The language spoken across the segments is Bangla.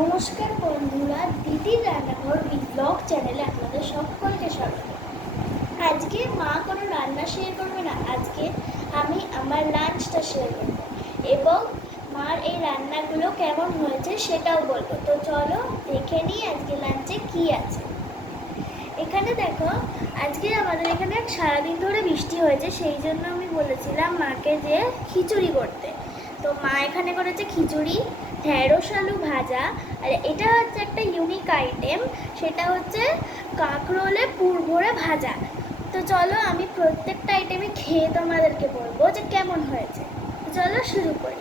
নমস্কার বন্ধুরা দিদির রান্নাঘর ব্লগ চ্যানেলে আপনাদের সকলকে স্বাগত। আজকে মা কোনো রান্না শেয়ার করবে না, আজকে আমি আমার লাঞ্চটা শেয়ার করব এবং মার এই রান্নাগুলো কেমন হয়েছে সেটাও বলব। তো চলো দেখে নিই আজকে লাঞ্চে কি আছে। এখানে দেখো, আজকে আমাদের এখানে সারাদিন ধরে বৃষ্টি হয়েছে, সেই জন্য আমি বলেছিলাম মাকে যে খিচুড়ি করতে। তো মা এখানে করেছে খিচুড়ি, ঢেঁড়স আলু ভাজা, আর এটা হচ্ছে একটা ইউনিক আইটেম সেটা হচ্ছে কাঁকরোলে পুর ভরে ভাজা। তো চলো আমি প্রত্যেকটা আইটেমে খেয়ে তোমাদেরকে বলব যে কেমন হয়েছে। চলো শুরু করি।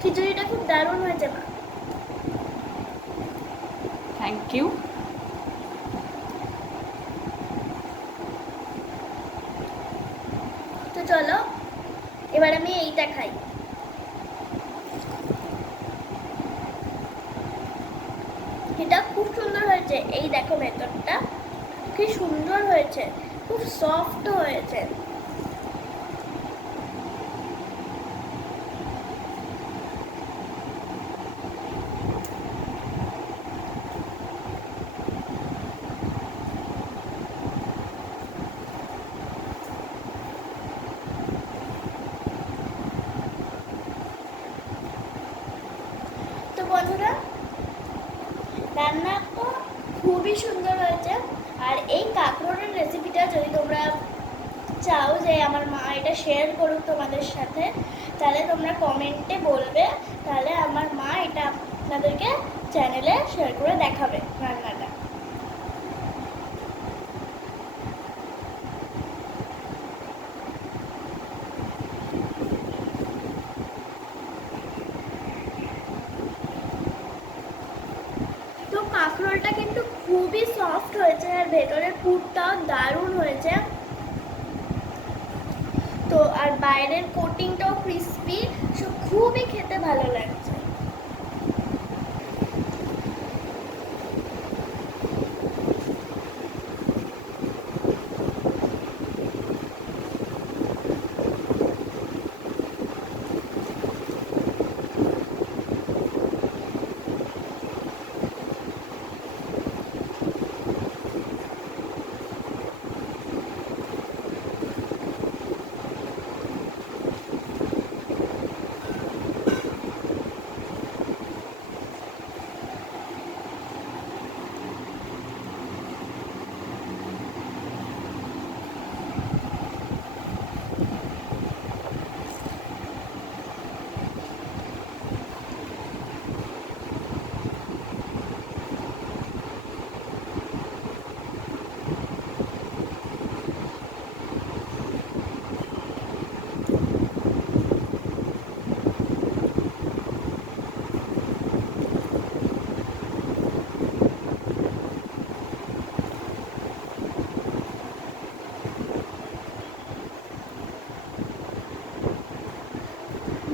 খিচুড়িটা খুব দারুণ হয়েছে মা। থ্যাংক ইউ তো চলো এবার আমি এইটা খাই এটা খুব সুন্দর হয়েছে। এই দেখো ভেতরটা কি সুন্দর হয়েছে। খুব সফট হয়েছে তো বন্ধুরা, রান্না তো খুবই সুন্দর হয়েছে। আর এই কাঁকরোলের রেসিপিটা যদি তোমরা চাও যে আমার মা এটা শেয়ার করুক তোমাদের সাথে, তাহলে তোমরা কমেন্টে বলবে। তাহলে আমার মা এটা আপনাদেরকে চ্যানেলে শেয়ার করে দেখাবে রান্নাটা। তো কাঁকরোলটা কিন্তু খুবই সফট হয়েছে আর ভেতরের পুরটাও দারুণ হয়েছে। তো আর বাইরের কোটিংটাও ক্রিস্পি সব খুবই খেতে ভালো লাগছে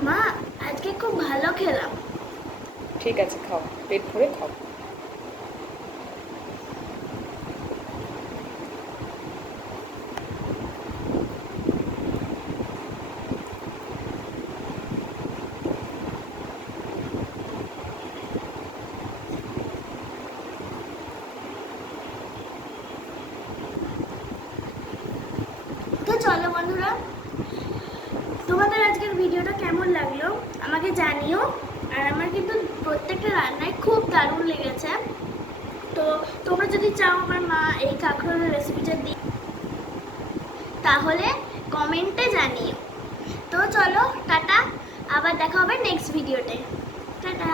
মা আজকে খুব ভালো খেলাম। ঠিক আছে খাও। পেট ভরে খাও। তো চলো বন্ধুরা তোমাদের আজকের ভিডিওটা কেমন লাগল? আমাকে জানিও। আর আমার কিন্তু প্রত্যেকটা রান্নায় খুব দারুণ লেগেছে। তো তোমরা যদি চাও আমার মা এই কাঁকড়োলের রেসিপিটা দিই তাহলে কমেন্টে জানিও। তো চলো, টাটা। আবার দেখা হবে নেক্সট ভিডিওতে টাটা।